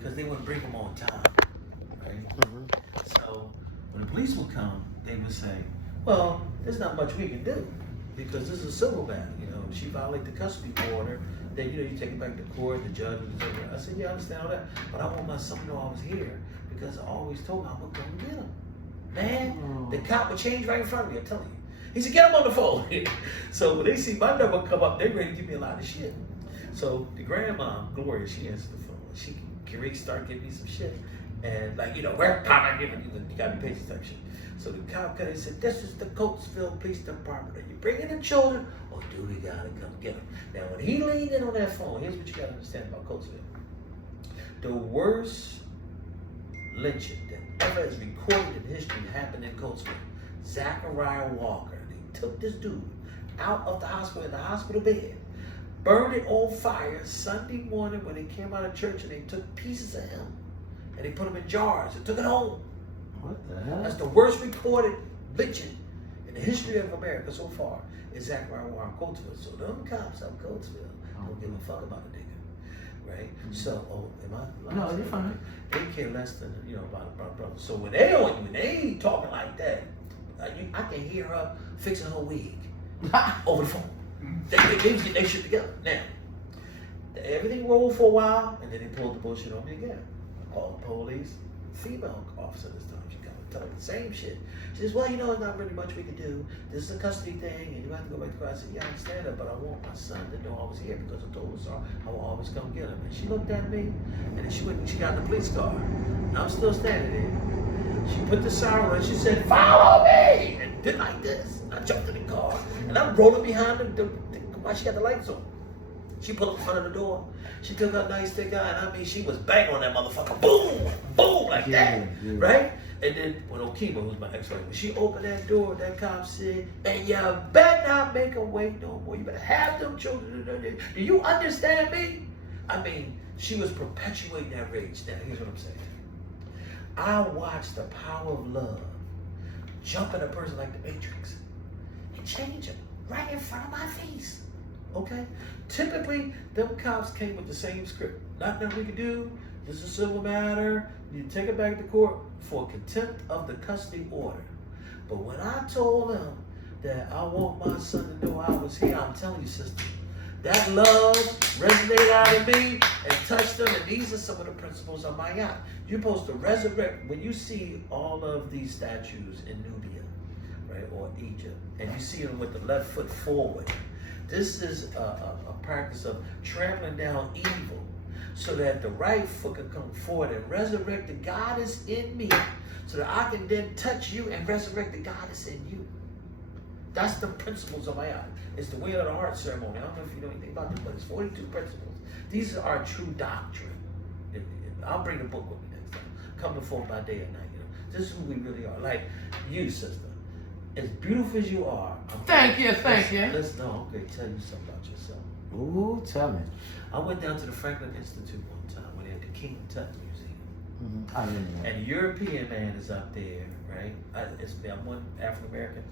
because they wouldn't bring them on time, right? So when the police would come, they would say, well, there's not much we can do because this is a civil matter. You know, she violated the custody order. Then, you know, you take it back to court, the judge would say, I said, yeah, I understand all that, but I want my son to know I was here because I always told him I would come get him. Man, the cop would change right in front of me, I'm telling you. He said, get him on the phone. So when they see my number come up, they're ready to give me a lot of shit. So the grandma, Gloria, she answers the phone. She can really start giving me some shit. And like, you know, where Papa giving you gotta be patient type shit. So the cop cut and said, this is the Coatesville Police Department. Are you bringing the children? Or do we gotta come get them? Now when he leaned in on that phone, here's what you gotta understand about Coatesville. The worst lynching that ever is recorded in history happened in Coatesville. Zachariah Walker. They took this dude out of the hospital in the hospital bed, burned it on fire Sunday morning when they came out of church, and they took pieces of him and they put them in jars and took it home. What the hell? That's the worst recorded lynching in the history of America so far is Zachariah Walker Coatesville. So them cops out of Coatesville don't give a fuck about a nigga, right? So, am I? No, you're fine. They care less than, you know, about brothers. So when they ain't talking like that, I can hear her fixing her wig over the phone. They get their shit together. Now, everything rolled for a while, and then they pulled the bullshit on me again. I called the police, female officer this time. She come and tell me the same shit. She says, well, you know, there's not really much we can do. This is a custody thing, and you have to go back to court. I said, yeah, I understand that, but I want my son to know I was here because I told her so. I will always come get him. And she looked at me, and then she went and she got the police car. And I'm still standing there. She put the siren on, she said, follow me! And did like this. I jumped in the car, and I'm rolling behind while she got the lights on. She pulled up in front of the door. She took her nice thick eye, and I mean, she was banging on that motherfucker. Boom! Boom! Like that. Yeah. Right? And then when Okima, who's my ex-wife, when she opened that door, that cop said, and you better not make them wait no more. You better have them children. Do you understand me? I mean, she was perpetuating that rage. Now, here's what I'm saying. I watched the power of love jump at a person like the Matrix and change him right in front of my face. Okay? Typically, them cops came with the same script. Nothing we can do. This is a civil matter. You take it back to court for contempt of the custody order. But when I told them that I want my son to know I was here, I'm telling you, sister, that love resonated out of me and touched them, and these are some of the principles of my yacht. You're supposed to resurrect, when you see all of these statues in Nubia, right, or Egypt, and you see them with the left foot forward, this is a practice of trampling down evil so that the right foot can come forward and resurrect the goddess in me so that I can then touch you and resurrect the goddess in you. That's the principles of my art. It's the way of the heart ceremony. I don't know if you know anything about this, but it's 42 principles. These are our true doctrine. I'll bring the book with me next time. Come to forth by day and night. You know, this is who we really are. Like you, sister. As beautiful as you are. Thank you. Listen, I'm going to tell you something about yourself. Ooh, tell me. I went down to the Franklin Institute one time when they had the King Tut Museum. I didn't know. And a European man is up there, right? I'm one African American.